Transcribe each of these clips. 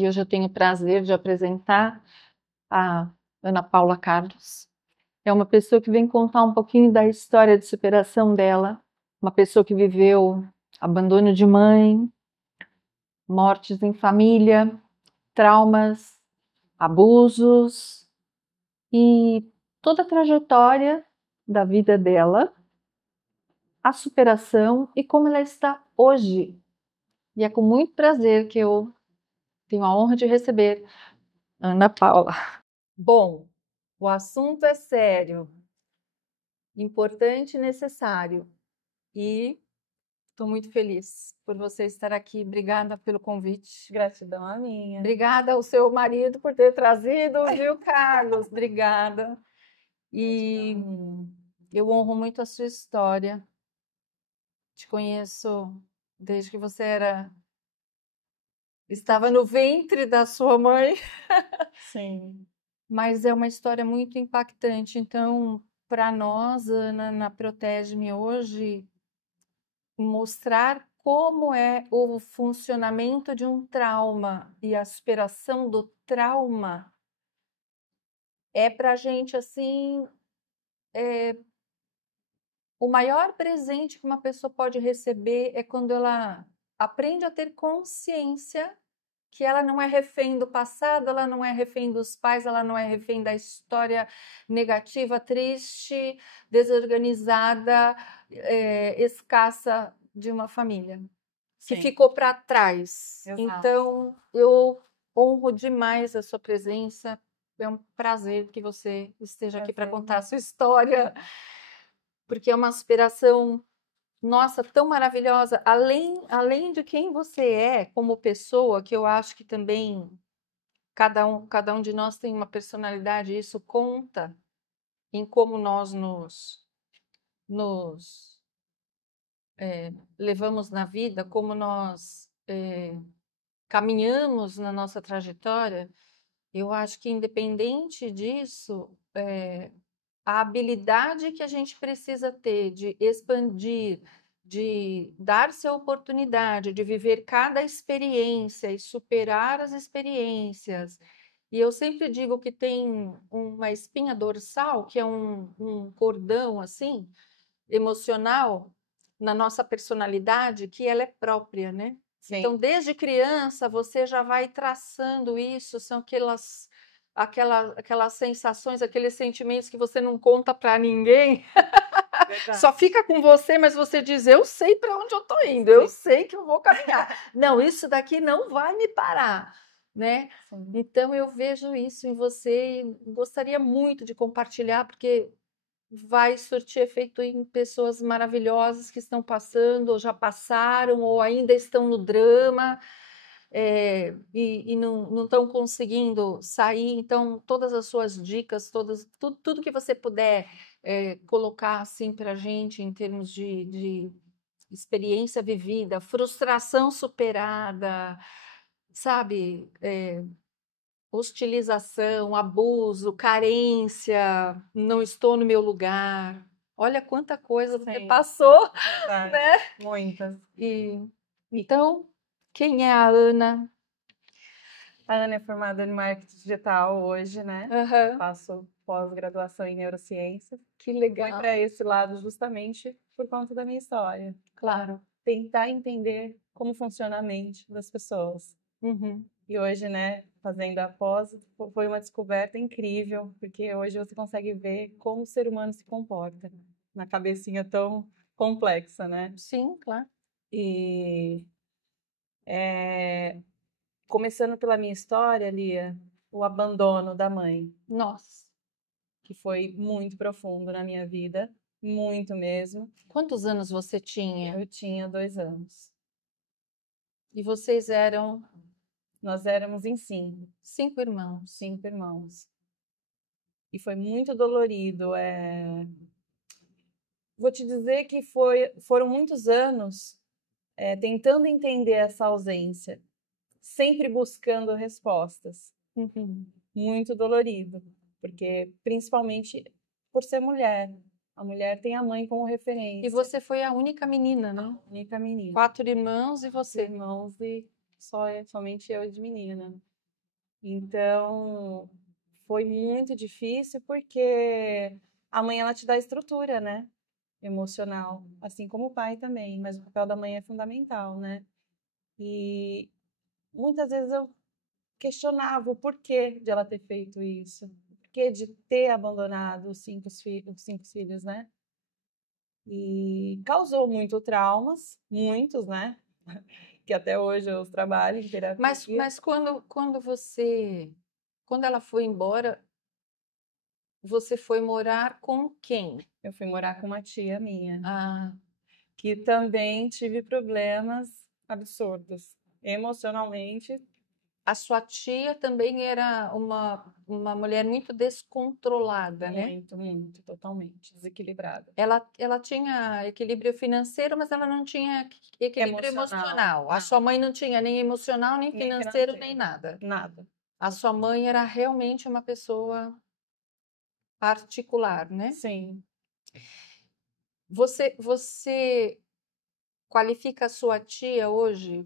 E hoje eu tenho o prazer de apresentar a Ana Paula Carlos. É uma pessoa que vem contar um pouquinho da história de superação dela, uma pessoa que viveu abandono de mãe, mortes em família, traumas, abusos e toda a trajetória da vida dela, a superação e como ela está hoje. E é com muito prazer que eu tenho a honra de receber Ana Paula. Bom, o assunto é sério, importante e necessário. E estou muito feliz por você estar aqui. Obrigada pelo convite. Gratidão a minha. Obrigada ao seu marido por ter trazido, viu, Carlos? Obrigada. E eu honro muito a sua história. Te conheço desde que você estava no ventre da sua mãe. Sim. Mas é uma história muito impactante. Então, para nós, Ana, na Protege-me hoje, mostrar como é o funcionamento de um trauma e a superação do trauma é para a gente, assim, o maior presente que uma pessoa pode receber é quando ela aprende a ter consciência que ela não é refém do passado, ela não é refém dos pais, ela não é refém da história negativa, triste, desorganizada, escassa de uma família que Sim. ficou para trás. Exato. Então, eu honro demais a sua presença. É um prazer que você esteja aqui para contar a sua história, porque é uma superação, nossa, tão maravilhosa, além de quem você é como pessoa, que eu acho que também cada um de nós tem uma personalidade, e isso conta em como nós nos levamos na vida, como nós caminhamos na nossa trajetória. Eu acho que independente disso, a habilidade que a gente precisa ter de expandir, de dar-se a oportunidade de viver cada experiência e superar as experiências. E eu sempre digo que tem uma espinha dorsal, que é um cordão assim, emocional, na nossa personalidade, que ela é própria, né? Sim. Então, desde criança, você já vai traçando isso, são aquelas sensações, aqueles sentimentos que você não conta para ninguém. Só fica com você, mas você diz, eu sei para onde eu estou indo, eu sei que eu vou caminhar. Não, isso daqui não vai me parar, né? Sim. Então, eu vejo isso em você e gostaria muito de compartilhar, porque vai surtir efeito em pessoas maravilhosas que estão passando, ou já passaram, ou ainda estão no drama, e não estão conseguindo sair. Então, todas as suas dicas, tudo que você puder colocar assim para a gente em termos de experiência vivida, frustração superada, sabe? Hostilização, abuso, carência, não estou no meu lugar. Olha quanta coisa você Sim. passou, Verdade. né? Muitas. Então, quem é a Ana? A Ana é formada em marketing digital hoje, né? Aham, Faço pós-graduação em neurociência. que Fui legal. para esse lado justamente por conta da minha história. Claro. Tentar entender como funciona a mente das pessoas. Uhum. E hoje, né, fazendo a pós, foi uma descoberta incrível, porque hoje você consegue ver como o ser humano se comporta na cabecinha tão complexa, né? Sim, claro. E começando pela minha história, Lia, o abandono da mãe, Nossa. que foi muito profundo na minha vida, muito mesmo. Quantos anos você tinha? Eu tinha 2 anos. E vocês eram Nós éramos em 5 irmãos. 5 irmãos. E foi muito dolorido. Vou te dizer que foram muitos anos tentando entender essa ausência, sempre buscando respostas. Uhum. Muito dolorido, porque principalmente por ser mulher. A mulher tem a mãe como referência. E você foi a única menina, né? Única menina. 4 irmãos e você. Irmãos e somente eu de menina. Então, foi muito difícil porque a mãe, ela te dá estrutura, né? Emocional, assim como o pai também, mas o papel da mãe é fundamental, né? E muitas vezes eu questionava o porquê de ela ter feito isso, o porquê de ter abandonado os cinco filhos, né? E causou muito traumas, muitos, né? Que até hoje eu trabalho em terapia. Mas quando ela foi embora, você foi morar com quem? Eu fui morar com uma tia minha, Ah, que também tive problemas absurdos, emocionalmente. a sua tia também era uma mulher muito descontrolada, né? Muito, muito, totalmente desequilibrada. Ela tinha equilíbrio financeiro, mas ela não tinha equilíbrio emocional. A não, sua mãe não tinha nem emocional, nem nem financeiro, nem financeiro, nada. nada. A sua mãe era realmente uma pessoa particular, né? Sim, Você qualifica a sua tia hoje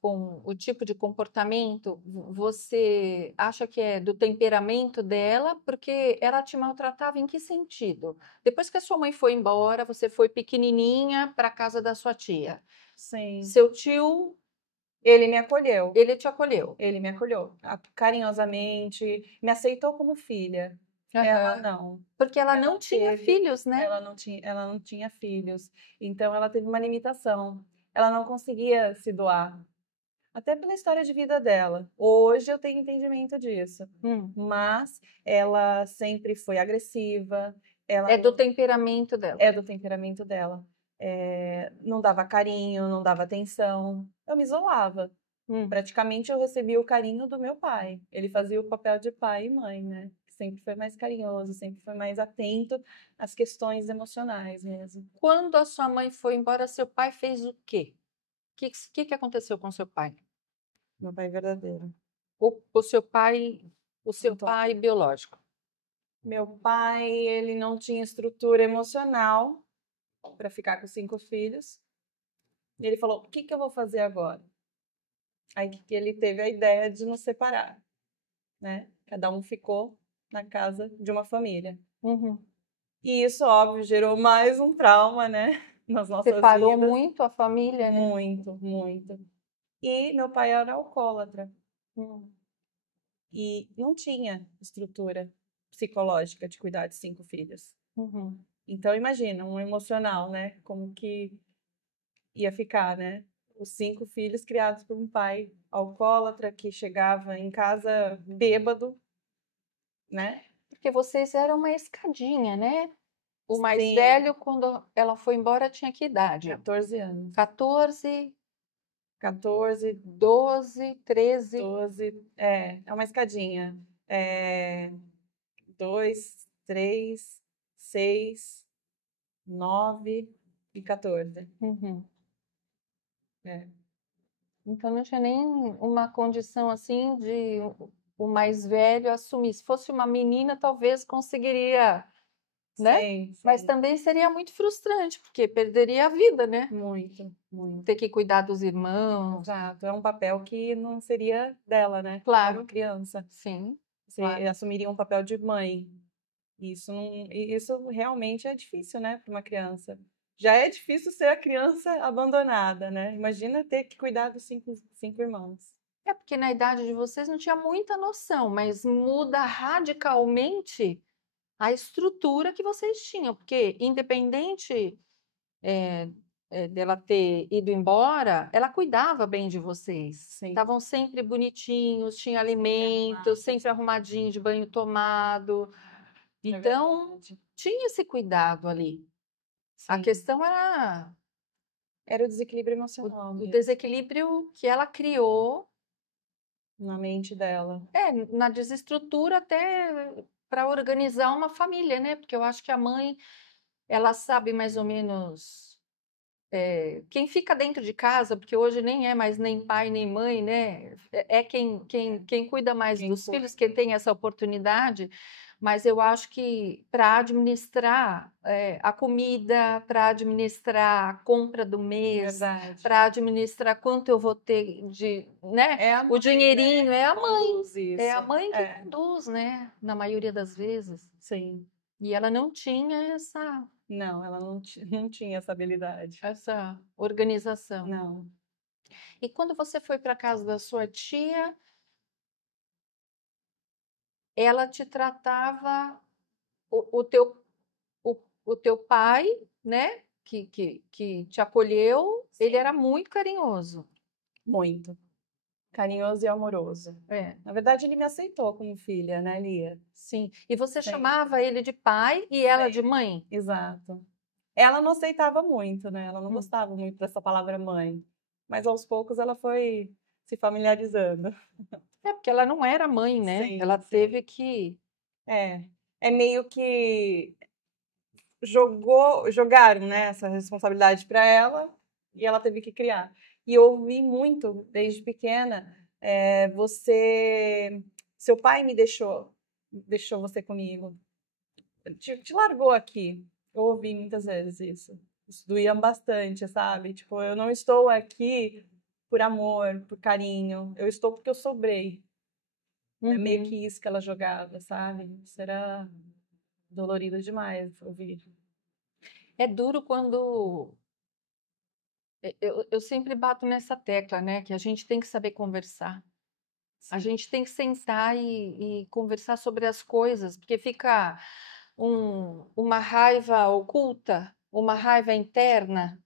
com o tipo de comportamento? Você acha que é do temperamento dela? Porque ela te maltratava em que sentido? Depois que a sua mãe foi embora, você foi pequenininha para a casa da sua tia. sim. Seu tio, Ele me acolheu. ele te acolheu. Ele me acolheu carinhosamente, me aceitou como filha. Ela Aham. não. Porque ela não tinha filhos, né? Ela não tinha filhos. Então ela teve uma limitação. Ela não conseguia se doar. Até pela história de vida dela. Hoje eu tenho entendimento disso. Hum. Mas ela sempre foi agressiva. Ela É do temperamento dela. é do temperamento dela. Não dava carinho, não dava atenção. Eu me isolava. Praticamente eu recebia o carinho do meu pai. Ele fazia o papel de pai e mãe, né? Sempre foi mais carinhoso, sempre foi mais atento às questões emocionais mesmo. Quando a sua mãe foi embora, seu pai fez o quê? O que aconteceu com seu pai? Meu pai é verdadeiro. O seu pai, o seu Então, pai biológico. meu pai, ele não tinha estrutura emocional para ficar com 5 filhos. E ele falou: "O que que eu vou fazer agora?" Aí que ele teve a ideia de nos separar, né? Cada um ficou na casa de uma família. Uhum. E isso, óbvio, gerou mais um trauma, né? Nas nossas Separou vidas. muito a família, né? Muito, muito. E meu pai era alcoólatra Hum. e não tinha estrutura psicológica de cuidar de 5 filhos. Uhum. Então imagina, um emocional, né? Como que ia ficar, né? Os 5 filhos criados por um pai alcoólatra que chegava em casa bêbado, né? Porque vocês eram uma escadinha, né? O mais Sim, velho, quando ela foi embora, tinha que idade? 14 anos. 14, 14, 12, 13. 12, é uma escadinha. 2, 3, 6, 9 e 14. Uhum. É. Então não tinha nem uma condição assim de o mais velho assumir. Se fosse uma menina, talvez conseguiria, né? Sim, Mas sim. também seria muito frustrante, porque perderia a vida, né? Muito, muito. Ter que cuidar dos irmãos. Exato. É um papel que não seria dela, né? Claro. Como criança. Sim, Você claro. assumiria um papel de mãe. Isso realmente é difícil, né, para uma criança. Já é difícil ser a criança abandonada, né? Imagina ter que cuidar dos cinco irmãos. É porque na idade de vocês não tinha muita noção, mas muda radicalmente a estrutura que vocês tinham, porque independente dela ter ido embora, ela cuidava bem de vocês. Sim. Estavam sempre bonitinhos, tinha Sempre alimento, arrumados. sempre arrumadinho, de banho tomado. É Então, verdade. tinha esse cuidado ali. A Sim. questão era Era o desequilíbrio emocional o mesmo, desequilíbrio que ela criou, na mente dela. na desestrutura até para organizar uma família, né? Porque eu acho que a mãe, ela sabe mais ou menos quem fica dentro de casa, porque hoje nem é mais nem pai nem mãe, né? É quem cuida mais Quem dos cuida. filhos, quem tem essa oportunidade. Mas eu acho que para administrar a comida, para administrar a compra do mês, Verdade. para administrar quanto eu vou ter de, né? É a O mãe, dinheirinho né, é a que mãe. conduz isso. É a mãe que É, conduz, né? Na maioria das vezes. sim. E ela não tinha essa Não, ela não tinha essa habilidade. organização. Não. E quando você foi para casa da sua tia, ela te tratava, o teu, o teu pai, né, que te acolheu, ele Sim. era muito carinhoso. Muito. Carinhoso e amoroso. É, Na verdade, ele me aceitou como filha, né, Lia? sim. E você Sim. chamava ele de pai e ela Sim. de mãe? Exato. Ela não aceitava muito, né? Ela não Hum. gostava muito dessa palavra mãe. Mas aos poucos ela foi se familiarizando. É, porque ela não era mãe, né? Sim, Ela sim. teve que. É. É meio que jogaram, né, essa responsabilidade para ela e ela teve que criar. E eu ouvi muito desde pequena, seu pai me deixou você comigo, te largou aqui. Eu ouvi muitas vezes isso. Isso doía bastante, sabe? Tipo, eu não estou aqui por amor, por carinho. Eu estou porque eu sobrei. É meio que isso que ela jogava, sabe? Isso era dolorido demais ouvir. É duro quando. Eu sempre bato nessa tecla, né? Que a gente tem que saber conversar. A Sim. gente tem que sentar e conversar sobre as coisas, porque fica uma raiva oculta, uma raiva interna,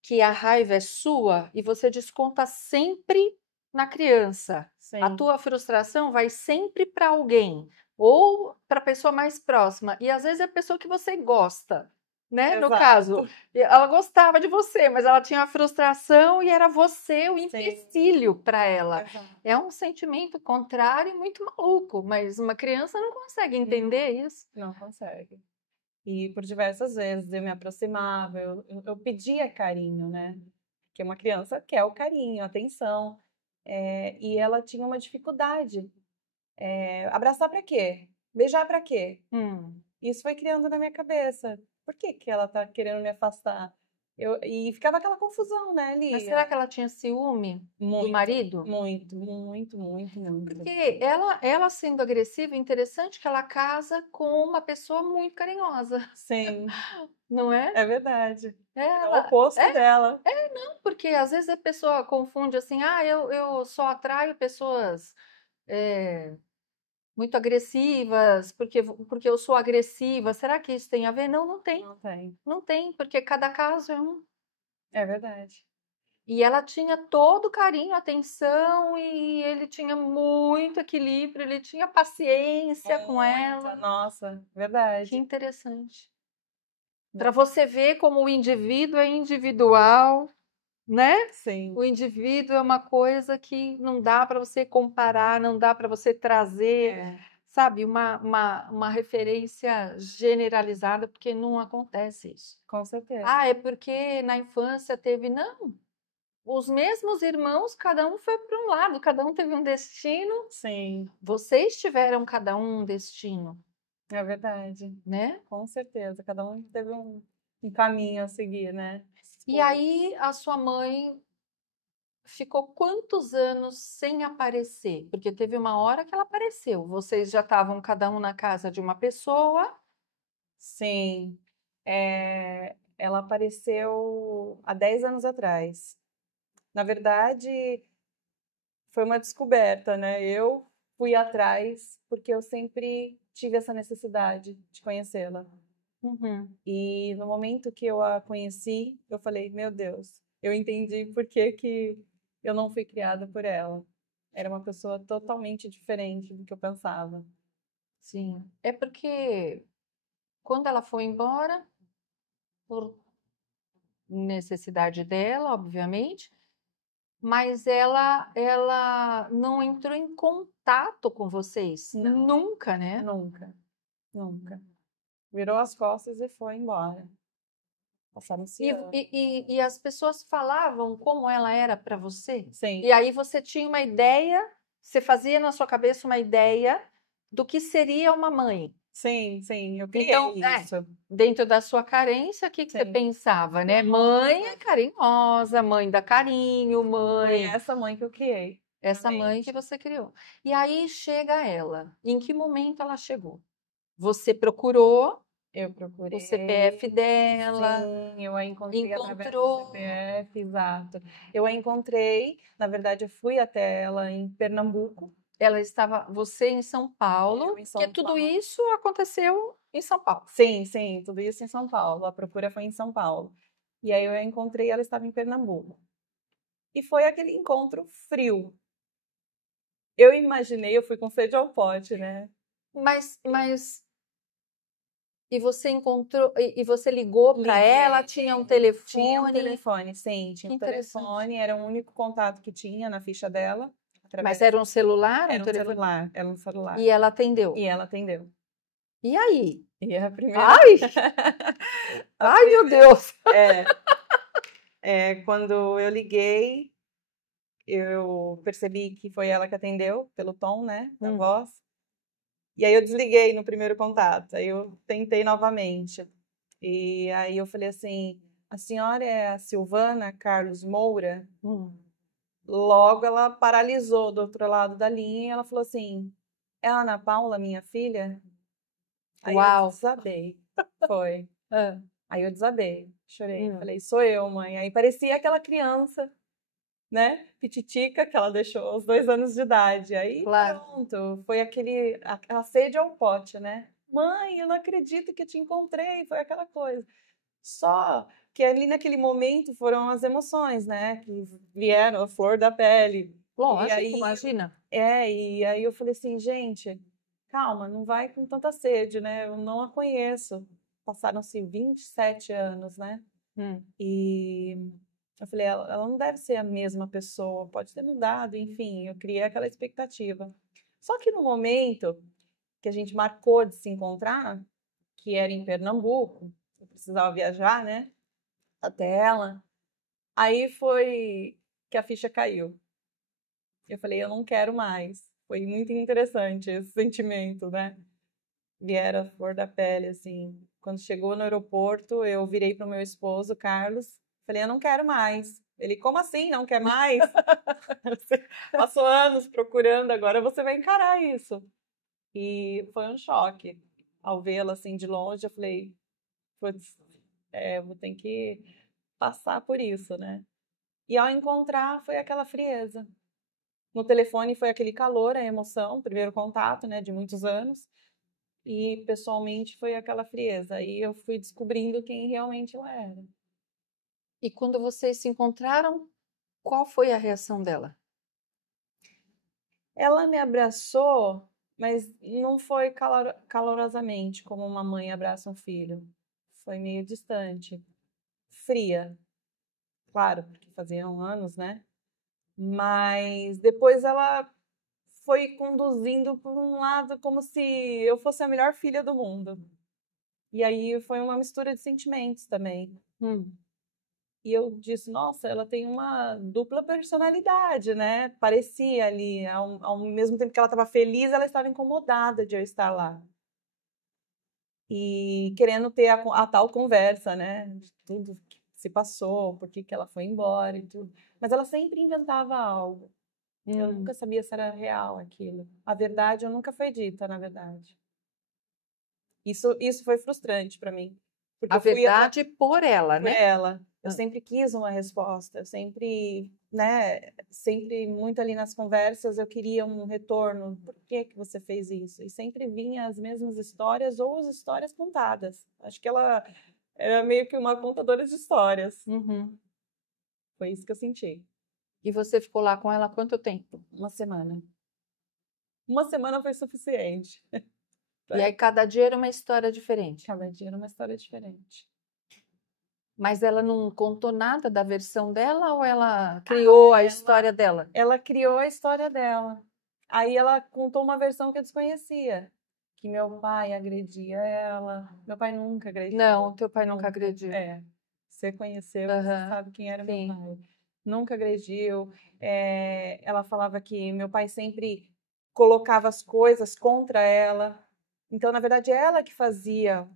que a raiva é sua e você desconta sempre na criança. A Sim. tua frustração vai sempre para alguém ou para a pessoa mais próxima. E às vezes é a pessoa que você gosta, né? No caso, Exato. ela gostava de você, mas ela tinha uma frustração e era você o Sim. empecilho para ela. Exato. É um sentimento contrário e muito maluco, mas uma criança não consegue entender isso. Não consegue. E por diversas vezes eu me aproximava, eu pedia carinho, né? Porque uma criança quer o carinho, a atenção. E ela tinha uma dificuldade. Abraçar para quê? Beijar para quê? Isso foi criando na minha cabeça. Por que que ela tá querendo me afastar? E ficava aquela confusão, né, Mas Lia? será que ela tinha ciúme do Muito, marido? muito, muito, muito, muito. Porque ela sendo agressiva, é interessante que ela casa com uma pessoa muito carinhosa, Sim, não é? é verdade. É o Ela, oposto dela. não, porque às vezes a pessoa confunde assim, eu só atraio pessoas muito agressivas, porque eu sou agressiva. Será que isso tem a ver? Não, não tem. Não tem. Não tem, porque cada caso é um. É verdade. E ela tinha todo carinho, atenção, e ele tinha muito equilíbrio, ele tinha paciência com Muita, ela. nossa, Que verdade. interessante. Para você ver como o indivíduo é individual, né? Sim, O indivíduo é uma coisa que não dá para você comparar, não dá para você trazer, sabe, uma referência generalizada, porque não acontece isso. com certeza. Ah, é porque na infância teve. Não. Os mesmos irmãos, cada um foi para um lado, cada um teve um destino. Sim, Vocês tiveram cada um destino, é verdade. né? Com certeza. Cada um teve um caminho a seguir, né? E aí a sua mãe ficou quantos anos sem aparecer? Porque teve uma hora que ela apareceu. Vocês já estavam cada um na casa de uma pessoa. Sim. Ela apareceu há 10 anos atrás. Na verdade, foi uma descoberta, né? Eu fui atrás porque eu sempre tive essa necessidade de conhecê-la. E no momento que eu a conheci, eu falei, meu Deus, eu entendi por que que eu não fui criada por ela. Era uma pessoa totalmente diferente do que eu pensava. Sim. É porque quando ela foi embora, por necessidade dela, obviamente, mas ela não entrou em contato com vocês. Não. Nunca, né? Nunca, nunca. Virou as costas e foi embora. Passaram-se anos. E as pessoas falavam como ela era para você? Sim, E aí você tinha uma ideia, você fazia na sua cabeça uma ideia do que seria uma mãe. Sim, sim, eu criei Então, isso. dentro da sua carência, o que você Sim. pensava, né? Mãe é carinhosa, mãe dá carinho, Foi mãe. essa mãe que eu criei. Essa mãe que realmente. você criou. E aí chega ela. Em que momento ela chegou? Você procurou Eu o procurei, CPF dela, sim, eu a encontrei através do encontrou. CPF, exato. Eu a encontrei, na verdade, eu fui até ela em Pernambuco. Ela estava, você em São Paulo, Eu em porque São tudo Paulo. isso aconteceu em São Paulo. Sim, sim, tudo isso em São Paulo. A procura foi em São Paulo. E aí eu a encontrei, ela estava em Pernambuco. E foi aquele encontro frio. Eu imaginei, eu fui com sede ao pote, né? Mas e você encontrou e você ligou para Liguei. ela? Tinha um Tinha um telefone? telefone, sim, tinha Que um interessante. telefone, era o único contato que tinha na ficha dela. Mas era um celular, um Era um telefone? celular, era um celular. E ela atendeu. E ela atendeu. E aí? E a primeira. Ai! A Ai, meu primeira- Deus! Quando eu liguei, eu percebi que foi ela que atendeu, pelo tom, né, da voz. E aí eu desliguei no primeiro contato. Aí eu tentei novamente. E aí eu falei assim: a senhora é a Silvana Carlos Moura? Logo ela paralisou do outro lado da linha e ela falou assim: é a Ana Paula, minha filha? Aí eu Uau! desabei. Foi. Ah, Aí eu desabei, chorei. Falei: sou eu, mãe. Aí parecia aquela criança, né? Pititica que ela deixou aos 2 anos de idade. Aí claro. pronto, foi aquela sede ao pote, né? Mãe, eu não acredito que eu te encontrei. Foi aquela coisa. Só que ali naquele momento foram as emoções, né? Que vieram, a flor da pele. E Lógico, aí, imagina. e aí eu falei assim, gente, calma, não vai com tanta sede, né? Eu não a conheço. Passaram-se 27 anos, né? E eu falei, ela não deve ser a mesma pessoa, pode ter mudado, enfim, eu criei aquela expectativa. Só que no momento que a gente marcou de se encontrar, que era em Pernambuco, eu precisava viajar, né? Até ela. Aí foi que a ficha caiu. Eu falei, eu não quero mais. Foi muito interessante esse sentimento, né? Vieram a flor da pele, assim. Quando chegou no aeroporto, eu virei para o meu esposo, Carlos, falei, eu não quero mais. Ele, como assim, não quer mais? Você passou anos procurando, agora você vai encarar isso. E foi um choque. Ao vê-la assim de longe, eu falei, putz, eu vou ter que passar por isso, né? E ao encontrar, foi aquela frieza. No telefone foi aquele calor, a emoção, primeiro contato, né, de muitos anos. E pessoalmente foi aquela frieza. Aí eu fui descobrindo quem realmente eu era. E quando vocês se encontraram, qual foi a reação dela? Ela me abraçou, mas não foi calorosamente como uma mãe abraça um filho. Foi meio distante, fria, claro, porque faziam anos, né? Mas depois ela foi conduzindo por um lado como se eu fosse a melhor filha do mundo. E aí foi uma mistura de sentimentos também. E eu disse, nossa, ela tem uma dupla personalidade, né? Parecia ali, ao mesmo tempo que ela estava feliz, ela estava incomodada de eu estar lá. E querendo ter a tal conversa, né? De tudo que se passou, por que que ela foi embora e tudo. Mas ela sempre inventava algo. Eu nunca sabia se era real aquilo. A verdade eu nunca foi dita, na verdade. Isso foi frustrante para mim. Porque A eu fui verdade por ela, por né? ela. Eu sempre quis uma resposta, eu sempre, né, sempre muito ali nas conversas eu queria um retorno. Por que que você fez isso? E sempre vinha as mesmas histórias ou as histórias contadas. Acho que ela era meio que uma contadora de histórias. Foi isso que eu senti. E você ficou lá com ela quanto tempo? Uma semana. Uma semana foi suficiente. E aí cada dia era uma história diferente. Cada dia era uma história diferente. Mas ela não contou nada da versão dela ou ela criou a história dela? Ela criou a história dela. Aí ela contou uma versão que eu desconhecia. Que meu pai agredia ela. Meu pai nunca agrediu. Não, teu pai nunca agrediu. Você conheceu, você sabe quem era meu pai. Nunca agrediu. Ela falava que meu pai sempre colocava as coisas contra ela. Então, na verdade, ela que fazia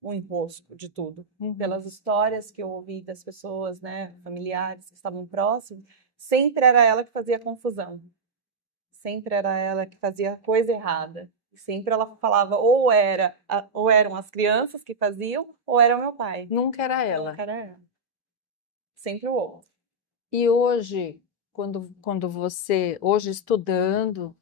o enrosco de tudo. Pelas histórias que eu ouvi das pessoas, né, familiares que estavam próximos, sempre era ela que fazia confusão. Sempre era ela que fazia a coisa errada. Sempre ela falava ou eram as crianças que faziam, ou era o meu pai. Nunca era ela. Nunca era ela. Sempre o outro. E hoje, quando você, hoje estudando,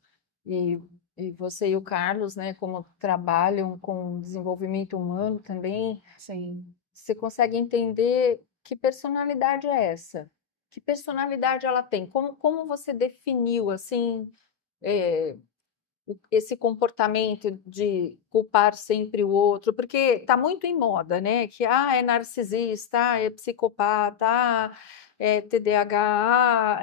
e, e você e o Carlos, né, como trabalham com desenvolvimento humano também, Sim. você consegue entender que personalidade é essa? Que personalidade ela tem? Como você definiu, assim, esse comportamento de culpar sempre o outro? Porque está muito em moda, né? Que é narcisista, é psicopata, é TDAH.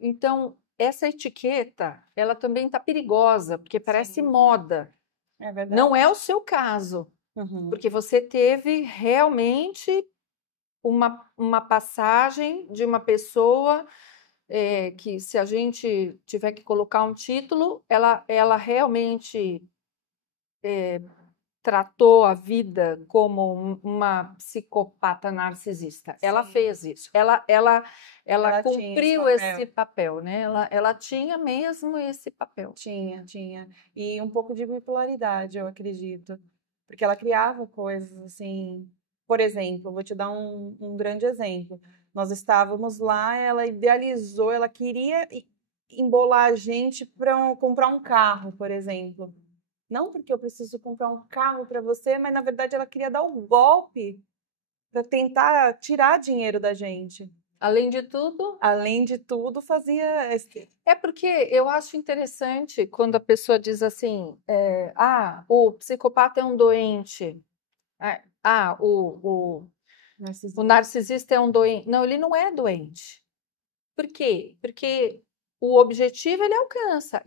Então, essa etiqueta, ela também está perigosa, porque parece Sim. moda. É verdade. Não é o seu caso, Uhum. porque você teve realmente uma passagem de uma pessoa que, se a gente tiver que colocar um título, ela realmente tratou a vida como uma psicopata narcisista. Ela Sim. fez isso. Ela Ela tinha cumpriu esse esse papel, né? Ela tinha mesmo esse papel. Tinha. E um pouco de bipolaridade, eu acredito. Porque ela criava coisas assim. Por exemplo, vou te dar um grande exemplo. Nós estávamos lá, ela idealizou, ela queria embolar a gente para comprar um carro, por exemplo. Não porque eu preciso comprar um carro para você, mas na verdade ela queria dar o golpe para tentar tirar dinheiro da gente. Além de tudo, Além de tudo, fazia. é porque eu acho interessante quando a pessoa diz assim: o psicopata é um doente. O narcisista é um doente. Não, ele não é doente. Por quê? Porque o objetivo ele alcança.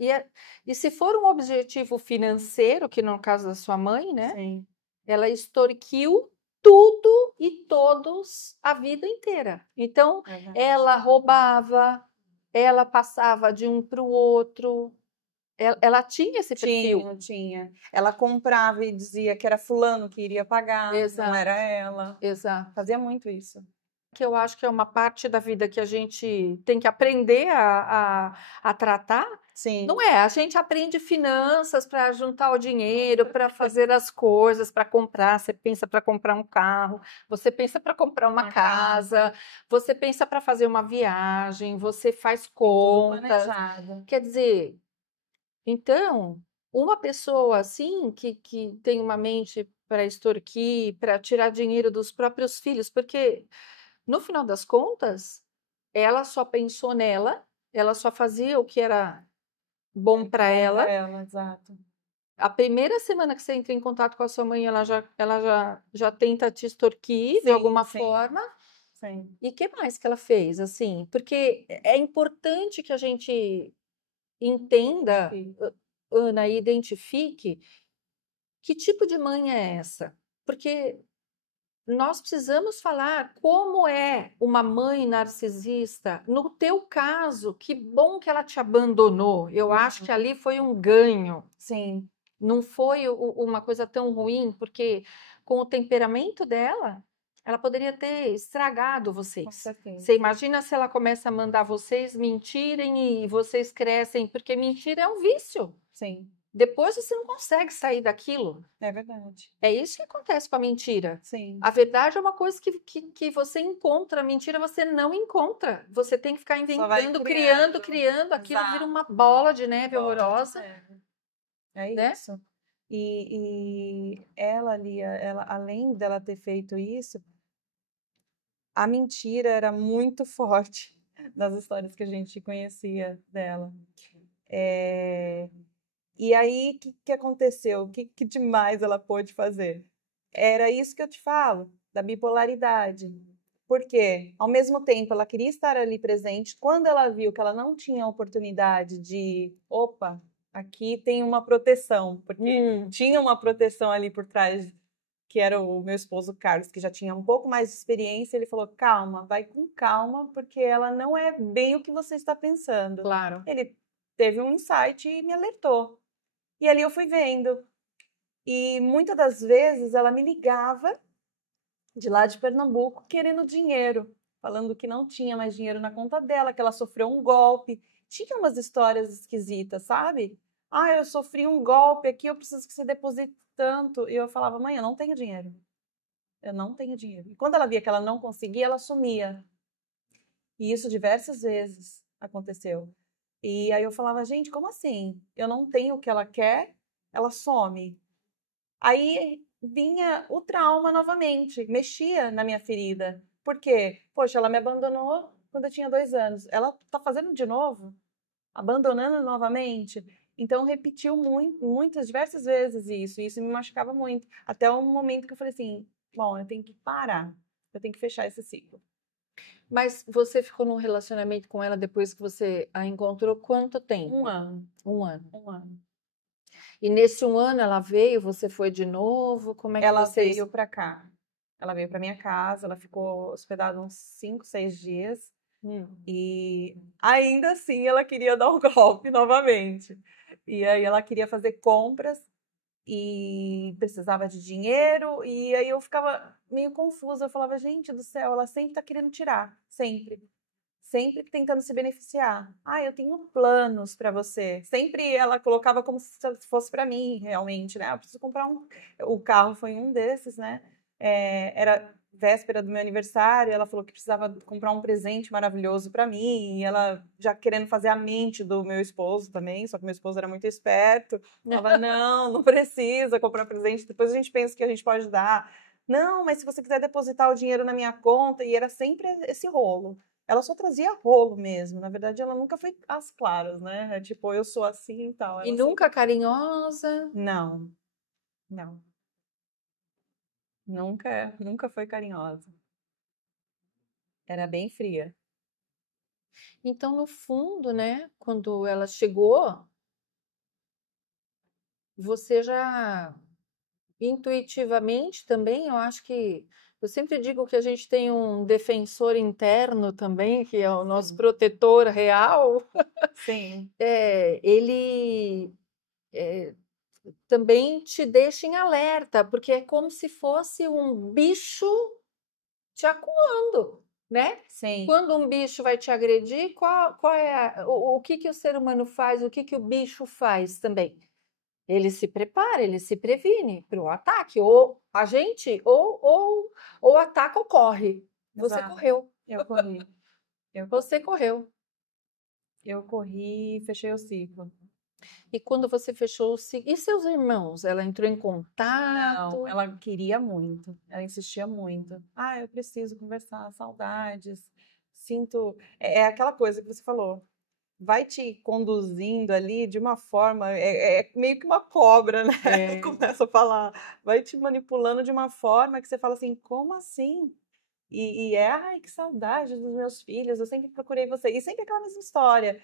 E se for um objetivo financeiro, que no caso da sua mãe, né? Sim. Ela extorquiu tudo e todos a vida inteira. Então, ela roubava, ela passava de um para o outro. Ela tinha esse perfil. Tinha. Ela comprava e dizia que era fulano que iria pagar, Exato. não era ela. Exato. Fazia muito isso. Que eu acho que é uma parte da vida que a gente tem que aprender a tratar. Sim. Não é? A gente aprende finanças para juntar o dinheiro, para fazer as coisas, para comprar. Você pensa para comprar um carro, você pensa para comprar uma casa, você pensa para fazer uma viagem, você faz contas. Quer dizer, então, uma pessoa assim que tem uma mente para extorquir, para tirar dinheiro dos próprios filhos, porque no final das contas, ela só pensou nela, ela só fazia o que era bom para ela. Exato. A primeira semana que você entra em contato com a sua mãe, ela já tenta te extorquir de alguma forma. Sim. E o que mais que ela fez? Assim, porque é importante que a gente entenda, Ana, e identifique que tipo de mãe é essa. Porque nós precisamos falar como é uma mãe narcisista. No teu caso, que bom que ela te abandonou. Eu acho que ali foi um ganho. Sim. Não foi uma coisa tão ruim, porque com o temperamento dela, ela poderia ter estragado vocês. Com certeza. Você imagina se ela começa a mandar vocês mentirem e vocês crescem, porque mentira é um vício. Sim. Depois você não consegue sair daquilo. É verdade. É isso que acontece com a mentira. Sim. A verdade é uma coisa que você encontra, a mentira você não encontra. Você tem que ficar inventando, criando. Aquilo vira uma bola de neve horrorosa. É né? isso. E ela ali, além dela ter feito isso, a mentira era muito forte nas histórias que a gente conhecia dela. E aí, o que aconteceu? O que demais ela pôde fazer? Era isso que eu te falo, da bipolaridade. Porque, ao mesmo tempo, ela queria estar ali presente. Quando ela viu que ela não tinha oportunidade de, opa, aqui tem uma proteção, porque tinha uma proteção ali por trás, que era o meu esposo Carlos, que já tinha um pouco mais de experiência. Ele falou: calma, vai com calma, porque ela não é bem o que você está pensando. Claro. Ele teve um insight e me alertou. E ali eu fui vendo E muitas das vezes ela me ligava de lá de Pernambuco querendo dinheiro, falando que não tinha mais dinheiro na conta dela, que ela sofreu um golpe. Tinha umas histórias esquisitas, sabe? Ah, eu sofri um golpe aqui, eu preciso que você deposite tanto. E eu falava, mãe, eu não tenho dinheiro. Eu não tenho dinheiro. E quando ela via que ela não conseguia, ela sumia. E isso diversas vezes aconteceu. E aí eu falava, gente, como assim? Eu não tenho o que ela quer, ela some. Aí vinha o trauma novamente, mexia na minha ferida. Por quê? Poxa, ela me abandonou quando eu tinha 2 anos. Ela tá fazendo de novo? Abandonando novamente? Então repetiu muitas, diversas vezes isso. E isso me machucava muito. Até um momento que eu falei assim, bom, eu tenho que parar. Eu tenho que fechar esse ciclo. Mas você ficou num relacionamento com ela depois que você a encontrou quanto tempo? 1 ano. 1 ano. 1 ano. E nesse 1 ano ela veio, você foi de novo? Como é que Ela vocês... veio para cá. Ela veio para minha casa, ela ficou hospedada uns 5, 6 dias. E ainda assim ela queria dar um golpe novamente. E aí ela queria fazer compras e precisava de dinheiro. E aí eu ficava meio confusa. Eu falava, gente do céu, ela sempre tá querendo tirar. Sempre. Sempre tentando se beneficiar. Ah, eu tenho planos para você. Sempre ela colocava como se fosse para mim, realmente, né? Eu preciso comprar um. O carro foi um desses, né? Era véspera do meu aniversário. Ela falou que precisava comprar um presente maravilhoso para mim. E ela já querendo fazer a mente do meu esposo também. Só que meu esposo era muito esperto. Falava, não, não precisa comprar presente. Depois a gente pensa que a gente pode dar. Não, mas se você quiser depositar o dinheiro na minha conta. E era sempre esse rolo. Ela só trazia rolo mesmo. Na verdade, ela nunca foi às claras, né? É tipo, eu sou assim e tal. E Ela nunca sempre... carinhosa? Não, não. Nunca foi carinhosa. Era bem fria. Então, no fundo, né, quando ela chegou, você já intuitivamente também, eu acho que eu sempre digo que a gente tem um defensor interno também, que é o nosso Sim. protetor real. Sim. Ele também te deixa em alerta, porque é como se fosse um bicho te acuando, né? Sim. Quando um bicho vai te agredir, qual é o que que o ser humano faz, o que que o bicho faz também? Ele se prepara, ele se previne para o ataque, ou a gente, ou ataca ou corre. Você Exato. correu, Eu corri. você correu. Eu corri e fechei o ciclo. E quando você fechou o ciclo, e seus irmãos? Ela entrou em Não, contato? ela queria muito. Ela insistia muito. Ah, eu preciso conversar, saudades. Sinto. É aquela coisa que você falou. Vai te conduzindo ali de uma forma, é meio que uma cobra, né? Começa a falar, vai te manipulando de uma forma que você fala assim, como assim? Ai, que saudade dos meus filhos, eu sempre procurei você. E sempre aquela mesma história.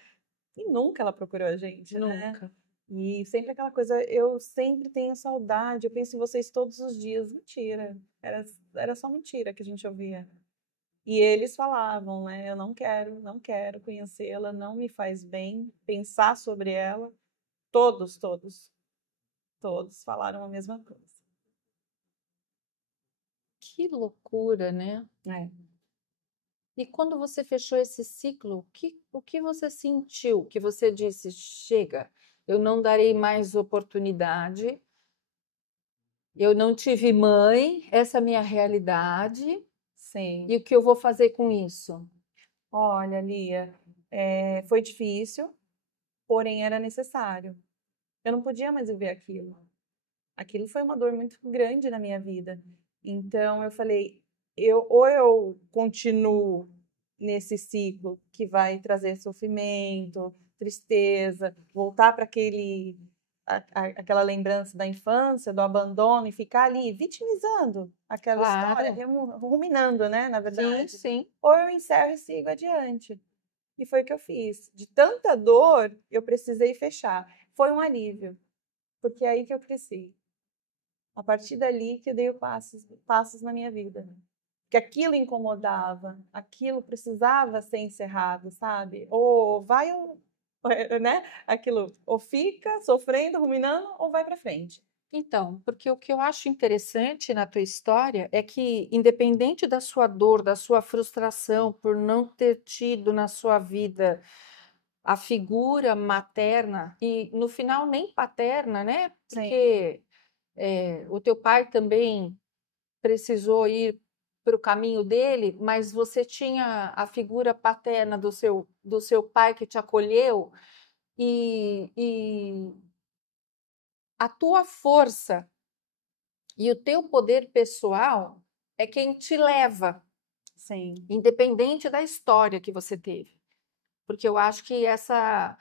E nunca ela procurou a gente, né? Nunca. E sempre aquela coisa, eu sempre tenho saudade, eu penso em vocês todos os dias. Mentira. Era só mentira que a gente ouvia. E eles falavam, né? Eu não quero conhecê-la, não me faz bem pensar sobre ela. Todos falaram a mesma coisa. Que loucura, né? É. E quando você fechou esse ciclo, o que você sentiu? Que você disse, chega, eu não darei mais oportunidade, eu não tive mãe, essa é a minha realidade, Sim. e o que eu vou fazer com isso? Olha, Lia, foi difícil, porém era necessário. Eu não podia mais viver aquilo. Aquilo foi uma dor muito grande na minha vida. Então eu falei, ou eu continuo nesse ciclo que vai trazer sofrimento, tristeza, voltar para aquela lembrança da infância, do abandono e ficar ali vitimizando aquela história, Claro, ruminando, né, na sim, verdade. sim. Ou eu encerro e sigo adiante. E foi o que eu fiz. De tanta dor, eu precisei fechar. Foi um alívio, porque é aí que eu cresci. A partir dali que eu dei passos na minha vida. Que aquilo incomodava, aquilo precisava ser encerrado, sabe? Ou vai, né? Aquilo, ou fica sofrendo, ruminando, ou vai para frente. Então, porque o que eu acho interessante na tua história é que, independente da sua dor, da sua frustração por não ter tido na sua vida a figura materna e no final nem paterna, né? Sim, Porque o teu pai também precisou ir para o caminho dele, mas você tinha a figura paterna do seu pai que te acolheu e a tua força e o teu poder pessoal é quem te leva, sim, independente da história que você teve. Porque eu acho que essa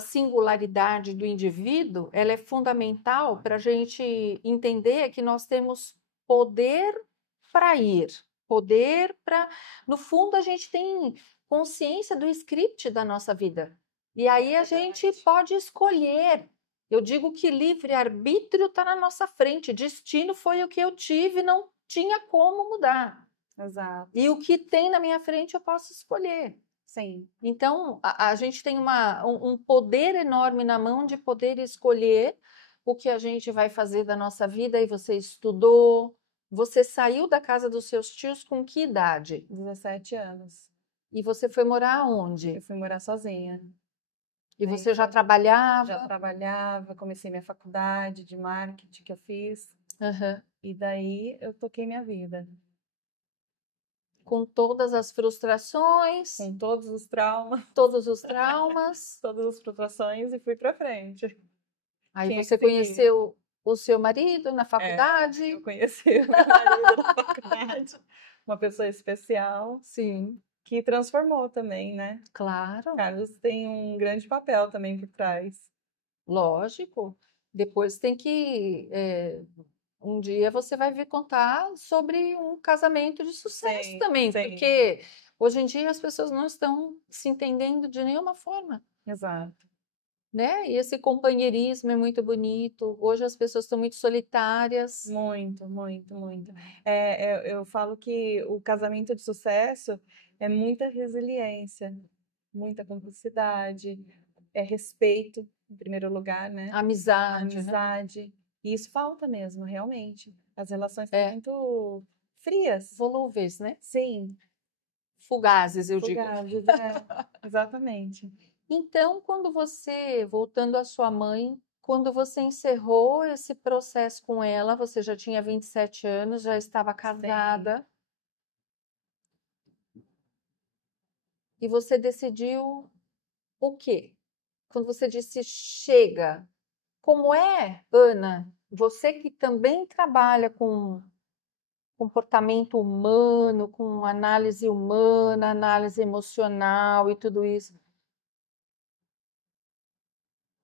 singularidade do indivíduo, ela é fundamental para a gente entender que nós temos poder para ir, poder para... No fundo, a gente tem consciência do script da nossa vida. E aí a gente pode escolher. Eu digo que livre-arbítrio está na nossa frente. Destino foi o que eu tive, não tinha como mudar. exato. E o que tem na minha frente eu posso escolher. Sim, Então, a gente tem um poder enorme na mão de poder escolher o que a gente vai fazer da nossa vida. E você estudou, você saiu da casa dos seus tios com que idade? 17 anos. E você foi morar Eu aonde? fui morar sozinha. E Aí você já já trabalhava? trabalhava, comecei minha faculdade de marketing que eu fiz. Aham. E daí eu toquei minha vida. Com todas as frustrações, Com todos os traumas, todos os traumas. todas as frustrações e fui pra frente. Aí Tinha você que seguir. conheceu o seu marido na Eu faculdade? conheci o meu marido na faculdade. Uma pessoa especial Sim, que transformou também, né? claro. Carlos tem um grande papel também por trás. Lógico. Depois tem que. Um dia você vai vir contar sobre um casamento de sucesso Sim, também, sim. porque hoje em dia as pessoas não estão se entendendo de nenhuma forma, Exato. né? E esse companheirismo é muito bonito. Hoje as pessoas estão muito solitárias. Muito, muito, muito. Eu falo que o casamento de sucesso é muita resiliência, muita cumplicidade, é respeito, em primeiro lugar, né? Amizade, né? Amizade. E isso falta mesmo, realmente. As relações estão É, muito frias. volúveis, né? Sim, Fugazes, eu digo. fugazes, exatamente. Então, quando você, voltando à sua mãe, quando você encerrou esse processo com ela, você já tinha 27 anos, já estava Sim. casada, e você decidiu o quê? Quando você disse chega, como é, Ana, você que também trabalha com comportamento humano, com análise humana, análise emocional e tudo isso,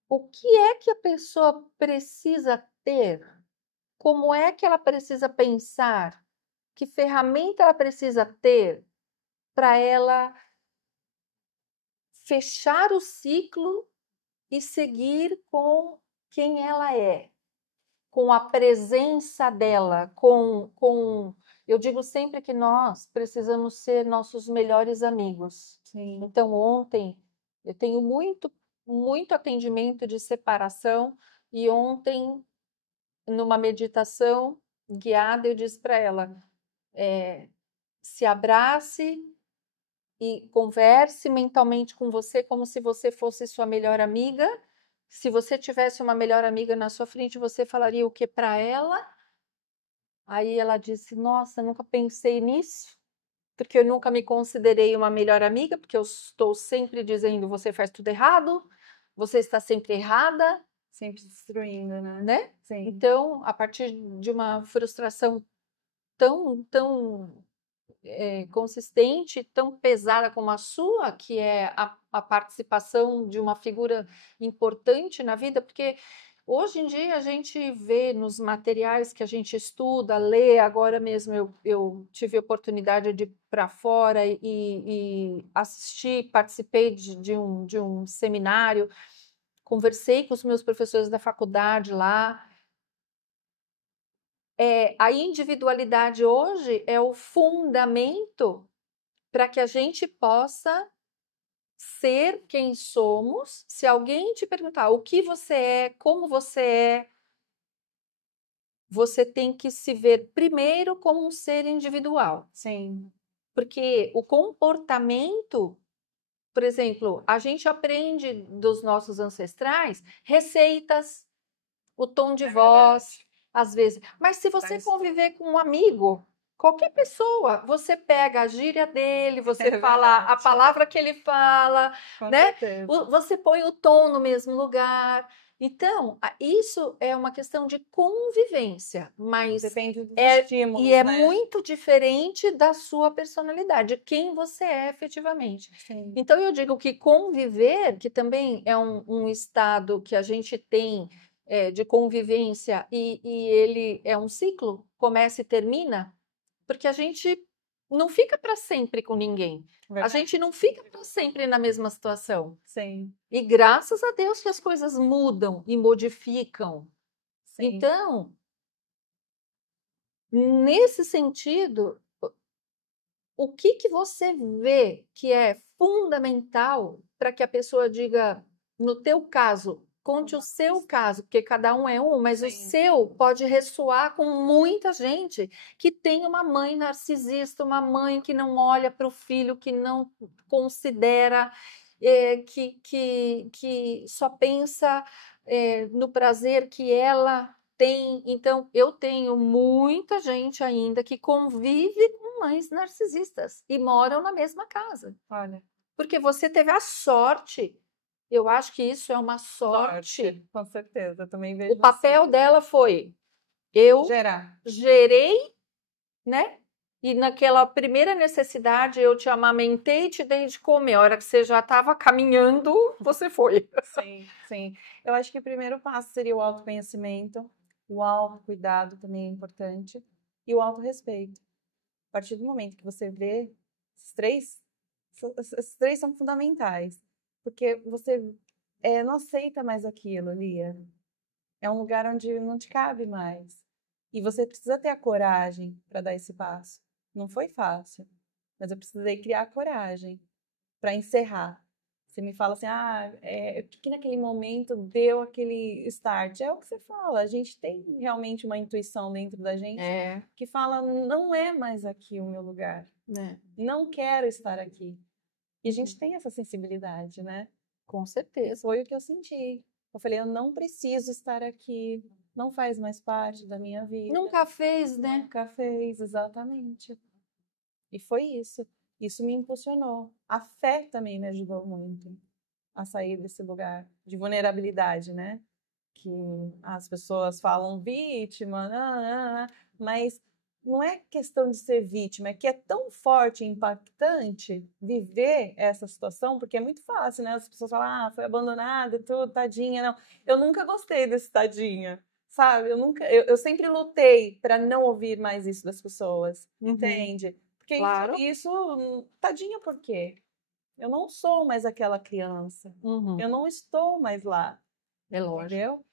o que é que a pessoa precisa ter? Como é que ela precisa pensar? Que ferramenta ela precisa ter para ela fechar o ciclo e seguir com quem ela é, com a presença dela, eu digo sempre que nós precisamos ser nossos melhores amigos. Sim. Então, ontem eu tenho muito atendimento de separação e ontem, numa meditação guiada, eu disse para ela, se abrace e converse mentalmente com você como se você fosse sua melhor amiga. Se você tivesse uma melhor amiga na sua frente, você falaria o que para ela? Aí ela disse: Nossa, nunca pensei nisso, porque eu nunca me considerei uma melhor amiga, porque eu estou sempre dizendo: você faz tudo errado, você está sempre errada, Sempre destruindo, né? né? Sim. Então, a partir de uma frustração tão consistente, tão pesada como a sua, que é a participação de uma figura importante na vida, porque hoje em dia a gente vê nos materiais que a gente estuda, lê, agora mesmo eu tive a oportunidade de ir para fora e assistir, participei de um seminário, conversei com os meus professores da faculdade lá. A individualidade hoje é o fundamento para que a gente possa ser quem somos. Se alguém te perguntar o que você é, como você é, você tem que se ver primeiro como um ser individual. Sim. Porque o comportamento, por exemplo, a gente aprende dos nossos ancestrais receitas, o tom de voz, às vezes. Mas se você Faz conviver com um amigo, qualquer pessoa, você pega a gíria dele, você É fala a verdade. palavra que ele fala, Com né? certeza. Você põe o tom no mesmo lugar. Então, isso é uma questão de convivência, mas Depende dos é, estímulos, e é né? muito diferente da sua personalidade, quem você é efetivamente. Sim. Então, eu digo que conviver, que também é um estado que a gente tem de convivência e ele é um ciclo, começa e termina, porque a gente não fica para sempre com ninguém. A Verdade. gente não fica para sempre na mesma situação. Sim. E graças a Deus que as coisas mudam e modificam. Sim. Então, nesse sentido, o que você vê que é fundamental para que a pessoa diga, no teu caso, conte o seu caso, porque cada um é um, mas o Sim. seu pode ressoar com muita gente que tem uma mãe narcisista, uma mãe que não olha para o filho, que não considera, que só pensa no prazer que ela tem. Então, eu tenho muita gente ainda que convive com mães narcisistas e moram na mesma casa. Olha, Porque você teve a sorte, eu acho que isso é uma sorte. com certeza, eu também vejo O papel assim. dela foi: eu Gerar. gerei, né? E naquela primeira necessidade eu te amamentei e te dei de comer. A hora que você já estava caminhando, você foi. Sim, sim. Eu acho que o primeiro passo seria o autoconhecimento, o autocuidado também é importante, e o autorrespeito. A partir do momento que você vê esses três são fundamentais, porque você não aceita mais aquilo, Lia. É um lugar onde não te cabe mais. E você precisa ter a coragem para dar esse passo. Não foi fácil, mas eu precisei criar coragem para encerrar. Você me fala assim, o que naquele momento deu aquele start? É o que você fala, a gente tem realmente uma intuição dentro da gente que fala, não é mais aqui o meu lugar, não quero estar aqui. E a gente tem essa sensibilidade, né? Com E certeza. foi o que eu senti. Eu falei, eu não preciso estar aqui, não faz mais parte da minha vida. Nunca fez, né? Nunca fez, exatamente. E foi isso. Isso me impulsionou. A fé também me ajudou muito a sair desse lugar de vulnerabilidade, né? Que as pessoas falam vítima, mas não é questão de ser vítima, é que é tão forte e impactante viver essa situação, porque é muito fácil, né? As pessoas falam, foi abandonada e tudo, tadinha. Não, eu nunca gostei desse tadinha, sabe? Eu sempre lutei para não ouvir mais isso das pessoas, entende? Porque Claro. tadinha por quê? Eu não sou mais aquela criança. Eu não estou mais lá. É lógico. Entendeu?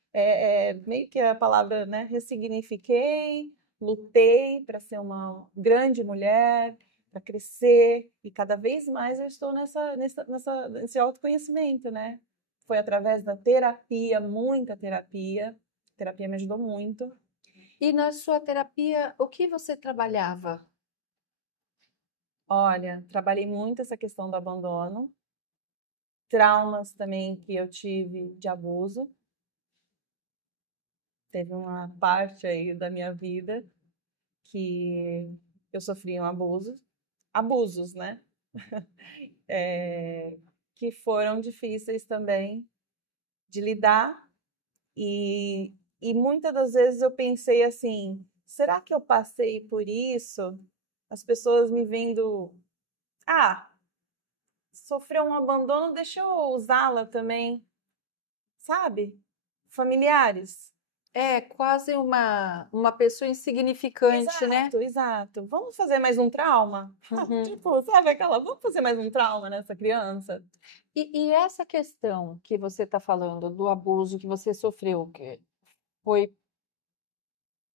Meio que a palavra, né? Ressignifiquei, lutei para ser uma grande mulher, para crescer, e cada vez mais eu estou nesse autoconhecimento, né? Foi através da terapia, muita terapia. A terapia me ajudou muito. E na sua terapia, o que você trabalhava? Olha, trabalhei muito essa questão do abandono, traumas também que eu tive de abuso. Teve uma parte aí da minha vida que eu sofri um abusos, né? Que foram difíceis também de lidar e muitas das vezes eu pensei assim, será que eu passei por isso? As pessoas me vendo, sofreu um abandono, deixa eu usá-la também, sabe? Familiares. É quase uma pessoa insignificante, né? Exato. Vamos fazer mais um trauma? Tipo, sabe aquela, vamos fazer mais um trauma nessa criança? E essa questão que você está falando do abuso que você sofreu, que foi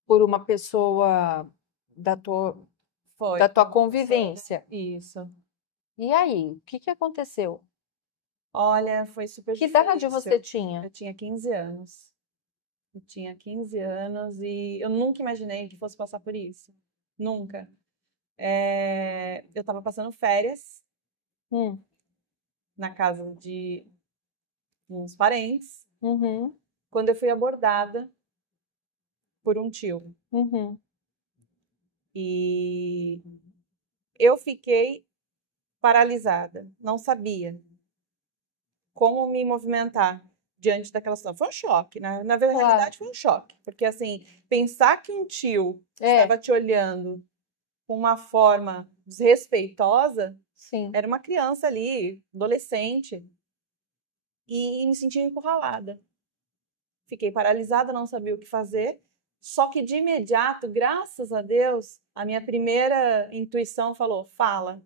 por uma pessoa da tua, Foi. da tua convivência. Isso. E aí, o que aconteceu? Olha, foi super Que difícil. idade você tinha? Eu tinha 15 anos. Eu tinha 15 anos e eu nunca imaginei que fosse passar por isso. Nunca. Eu estava passando férias na casa de uns parentes, Uhum. quando eu fui abordada por um tio. Uhum. E eu fiquei paralisada, não sabia como me movimentar diante daquela situação. Foi um choque, né? Na realidade foi um choque, porque assim, pensar que um tio estava te olhando com uma forma desrespeitosa, Sim. era uma criança ali, adolescente, e me senti encurralada. Fiquei paralisada, não sabia o que fazer. Só que de imediato, graças a Deus, a minha primeira intuição falou: fala.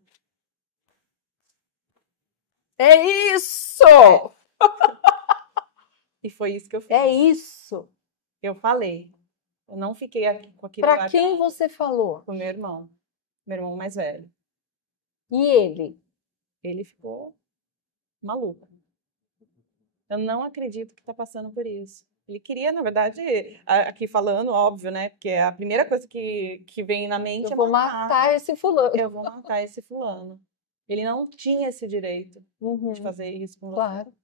É isso! E foi isso que eu fiz. É isso! Eu falei. Eu não fiquei aqui com aquele Para quem você falou? com meu irmão mais velho. E ele? Ele ficou maluco. Eu não acredito que está passando por isso. Ele queria, na verdade, aqui falando, óbvio, né? Porque a primeira coisa que vem na mente Eu vou matar esse fulano. Eu vou matar esse fulano. Ele não tinha esse direito de fazer isso com você. Claro.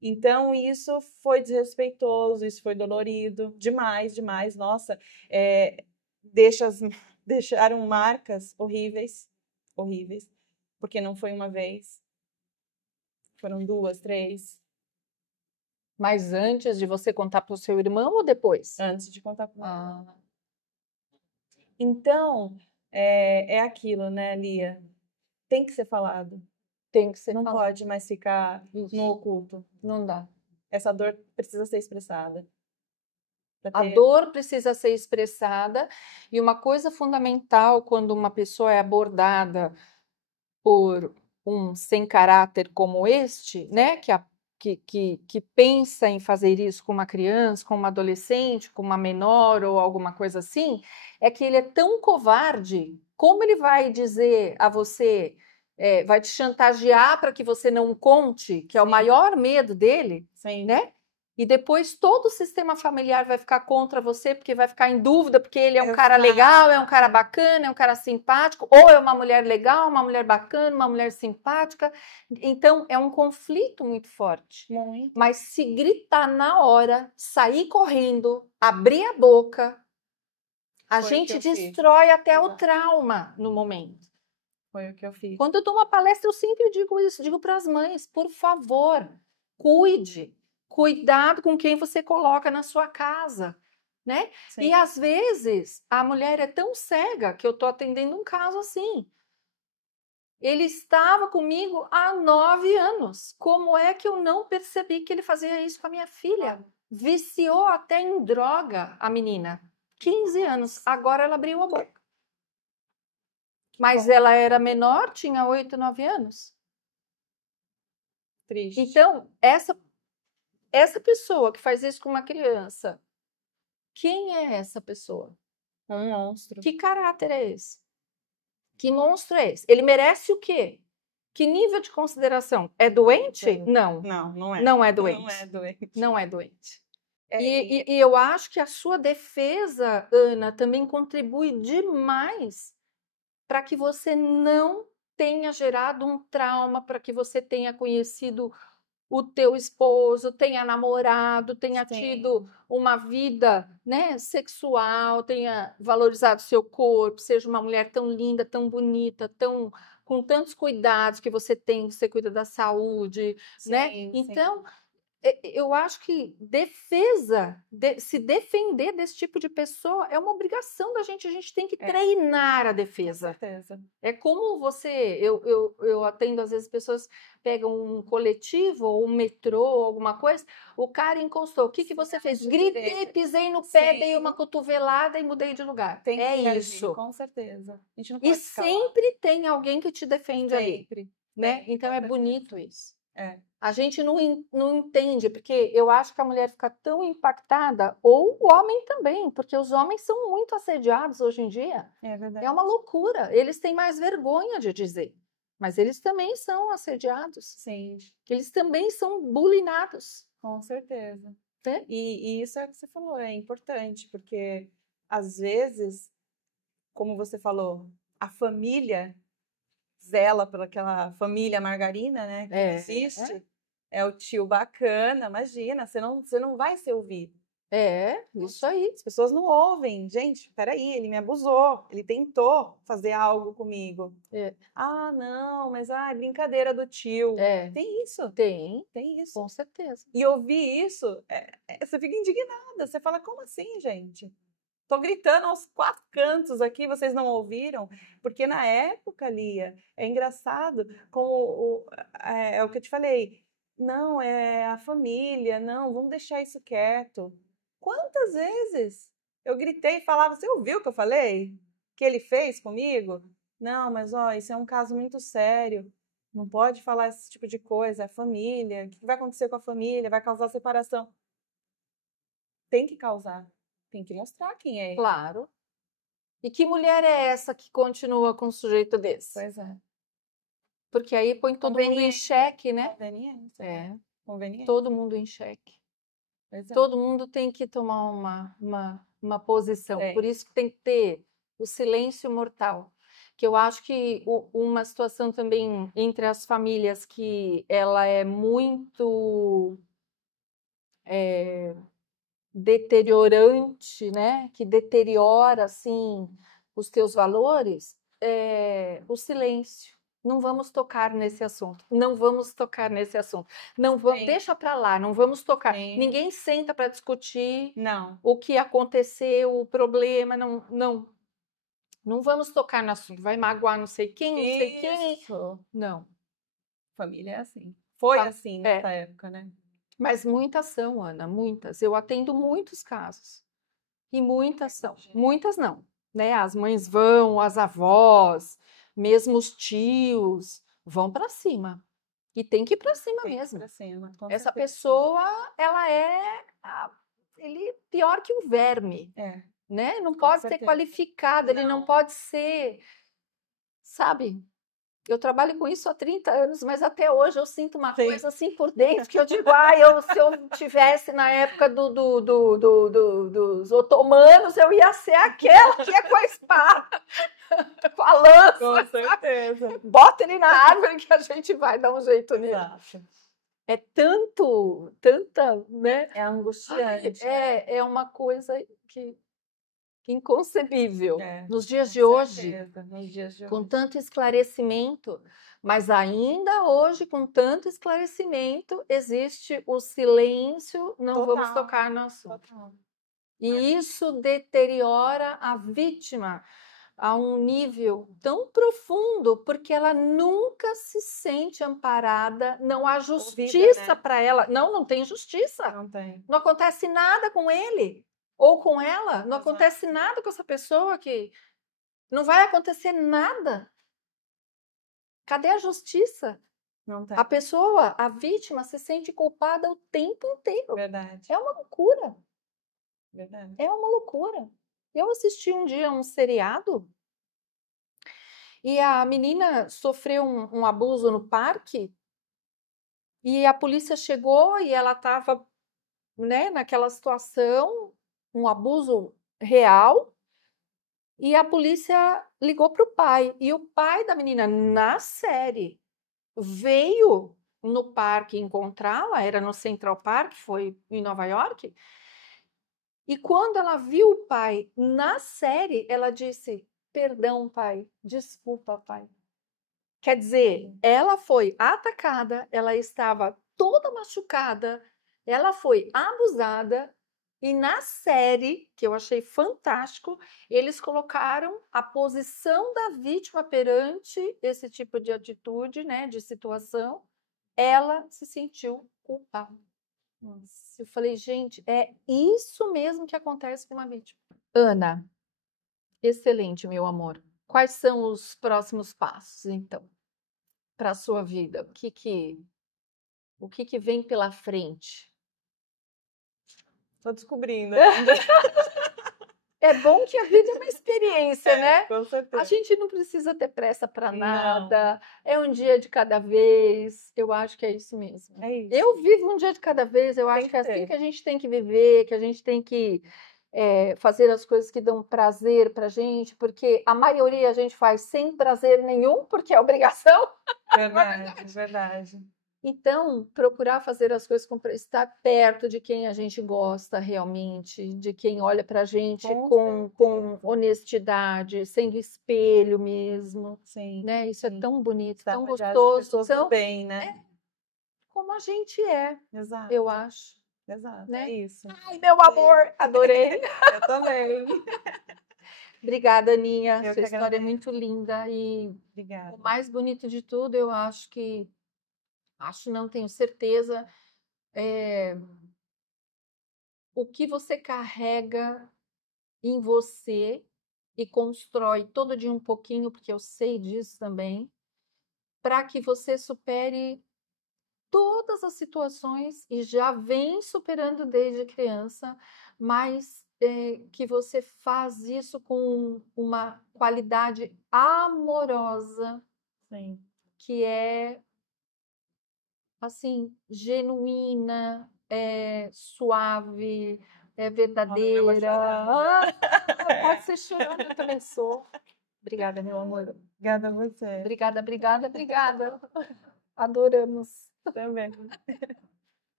Então, isso foi desrespeitoso, isso foi dolorido, demais, demais. Nossa, deixaram marcas horríveis, horríveis, porque não foi uma vez, foram 2, 3. Mas antes de você contar para o seu irmão ou depois? Antes de contar com Ah. Então, é aquilo, né, Lia? Tem que ser falado. Tem que ser Não falado. pode mais ficar no oculto. Não dá. Essa dor precisa ser expressada. A dor precisa ser expressada, e uma coisa fundamental quando uma pessoa é abordada por um sem caráter como este, né, que pensa em fazer isso com uma criança, com uma adolescente, com uma menor ou alguma coisa assim, é que ele é tão covarde. Como ele vai dizer a você, vai te chantagear para que você não conte, que é o maior medo dele, né? E depois todo o sistema familiar vai ficar contra você, porque vai ficar em dúvida, porque ele é um cara legal, é um cara bacana, é um cara simpático, ou é uma mulher legal, uma mulher bacana, uma mulher simpática. Então, é um conflito muito forte. Muito. Mas se gritar na hora, sair correndo, abrir a boca, a gente destrói até o trauma no momento. Foi o que eu fiz. Quando eu dou uma palestra, eu sempre digo isso, digo para as mães, por favor, cuide. Cuidado com quem você coloca na sua casa, né? Sim. E às vezes a mulher é tão cega que eu estou atendendo um caso assim. Ele estava comigo há 9 anos. Como é que eu não percebi que ele fazia isso com a minha filha? Viciou até em droga a menina. 15 anos. Agora ela abriu a boca. Mas ela era menor, tinha 8, 9 anos. Triste. Então, essa pessoa que faz isso com uma criança, quem é essa pessoa? Um monstro. Que caráter é esse? Que monstro é esse? Ele merece o quê? Que nível de consideração? É doente? Não. Não é. Não é doente. Não é doente. Não é doente. E eu acho que a sua defesa, Ana, também contribui demais para que você não tenha gerado um trauma, para que você tenha conhecido o teu esposo, tenha namorado, tenha tido uma vida, né, sexual, tenha valorizado seu corpo, seja uma mulher tão linda, tão bonita, tão com tantos cuidados que você tem, você cuida da saúde, né? Então, eu acho que se defender desse tipo de pessoa é uma obrigação da gente. A gente tem que treinar a defesa. Com certeza. É como eu atendo, às vezes, pessoas pegam um coletivo ou um metrô ou alguma coisa, o cara encostou. O que você fez? Gritei, pisei no pé, dei uma cotovelada e mudei de lugar. Tem que reagir, isso. com certeza. A gente não pode E sempre tem alguém que te defende ali. Né? Então é bonito isso. A gente não entende, porque eu acho que a mulher fica tão impactada, ou o homem também, porque os homens são muito assediados hoje em dia. É verdade. É uma loucura. Eles têm mais vergonha de dizer, mas eles também são assediados. Sim. Eles também são bulinados. Com certeza. É. E isso é o que você falou, é importante, porque às vezes, como você falou, a família zela pelaquela família margarina, né, que não existe. É o tio bacana, imagina, você não vai ser ouvido. Isso aí. As pessoas não ouvem. Gente, peraí, ele me abusou, ele tentou fazer algo comigo. Ah, não, mas é brincadeira do tio. Tem isso. Tem isso. Com certeza. E ouvir isso, você fica indignada. Você fala, como assim, gente? Tô gritando aos 4 cantos aqui, vocês não ouviram? Porque na época, Lia, é engraçado, como é o que eu te falei. Não, é a família, não, vamos deixar isso quieto. Quantas vezes eu gritei e falava, você ouviu o que eu falei? Que ele fez comigo? Não, mas ó, isso é um caso muito sério. Não pode falar esse tipo de coisa, é família. O que vai acontecer com a família? Vai causar separação. Tem que causar. Tem que mostrar quem é ele. Claro. E que mulher é essa que continua com um sujeito desse? Pois é. Porque aí põe todo mundo em xeque, né? Conveniente. Conveniente. Todo mundo em xeque. Todo mundo tem que tomar uma posição. Por isso que tem que ter o silêncio mortal. Que eu acho que uma situação também entre as famílias que ela é muito deteriorante, né? Que deteriora assim os teus valores, o silêncio. Não vamos tocar nesse assunto. Não vamos tocar nesse assunto. Não vamos, deixa para lá, não vamos tocar. Ninguém senta para discutir o que aconteceu, o problema, não vamos tocar no assunto. Vai magoar não sei quem, não sei quem. Não. Família é assim. Foi assim nessa época, né? Mas muitas são, Ana, muitas. Eu atendo muitos casos. E muitas são. Muitas não, né? As mães vão, as avós, mesmo os tios, vão para cima. E tem que ir para cima mesmo. Essa pessoa, ela ele pior que um verme, né? Não pode ser qualificado, ele não pode ser, sabe? Eu trabalho com isso há 30 anos, mas até hoje eu sinto uma coisa assim por dentro que eu digo, se eu tivesse na época dos otomanos, eu ia ser aquela que é com a espada, com a lança. Com certeza. Bota ele na árvore que a gente vai dar um jeito nele. É tanta, né? É angustiante. É uma coisa que inconcebível nos dias de hoje, com tanto esclarecimento, mas ainda hoje, com tanto esclarecimento, existe o silêncio, não vamos tocar no assunto. E isso deteriora a vítima a um nível tão profundo, porque ela nunca se sente amparada, não há justiça para ela. Não tem justiça. Não tem. Não acontece nada com ele. Ou com ela, não acontece nada com essa pessoa que não vai acontecer nada. Cadê a justiça? Não tem. A pessoa, a vítima, se sente culpada o tempo inteiro. Verdade. É uma loucura. Verdade. É uma loucura. Eu assisti um dia um seriado e a menina sofreu um abuso no parque e a polícia chegou e ela estava, né, naquela situação, um abuso real, e a polícia ligou para o pai. E o pai da menina, na série, veio no parque encontrá-la, era no Central Park, foi em Nova York. E quando ela viu o pai na série, ela disse: perdão, pai, desculpa, pai. Quer dizer, ela foi atacada, ela estava toda machucada, ela foi abusada. E na série, que eu achei fantástico, eles colocaram a posição da vítima perante esse tipo de atitude, né, de situação. Ela se sentiu culpada. Nossa, eu falei, gente, é isso mesmo que acontece com uma vítima. Ana, excelente, meu amor. Quais são os próximos passos, então, para a sua vida? O que vem pela frente? Tô descobrindo ainda. É bom que a vida é uma experiência, né? Com certeza. A gente não precisa ter pressa para Não. nada. É um dia de cada vez. Eu acho que é isso mesmo. É isso. Eu vivo um dia de cada vez. Eu acho que é assim ter. que a gente tem que viver, que a gente tem que fazer as coisas que dão prazer pra gente, porque a maioria a gente faz sem prazer nenhum, porque é obrigação. Verdade, verdade. Então, procurar fazer as coisas com estar perto de quem a gente gosta realmente, de quem olha pra gente com honestidade, sendo espelho mesmo, Sim. né? Isso é sim. tão bonito, Tá tão rodeado de gostoso, pessoas do bem, né? como a gente é, Exato. eu acho. Exato. Né? É isso. Ai, meu amor, adorei. Eu também. Obrigada, Aninha. Eu Sua que história é agradeço. muito linda e o Obrigada. mais bonito de tudo, eu acho não tenho certeza, o que você carrega em você e constrói todo dia um pouquinho, porque eu sei disso também, para que você supere todas as situações e já vem superando desde criança, mas que você faz isso com uma qualidade amorosa, Sim. que é assim, genuína, suave, Olha, eu vou verdadeira. chorar. Pode ser chorando, eu também sou. Obrigada, meu amor. Obrigada a você. Obrigada, obrigada, obrigada. Adoramos. Também.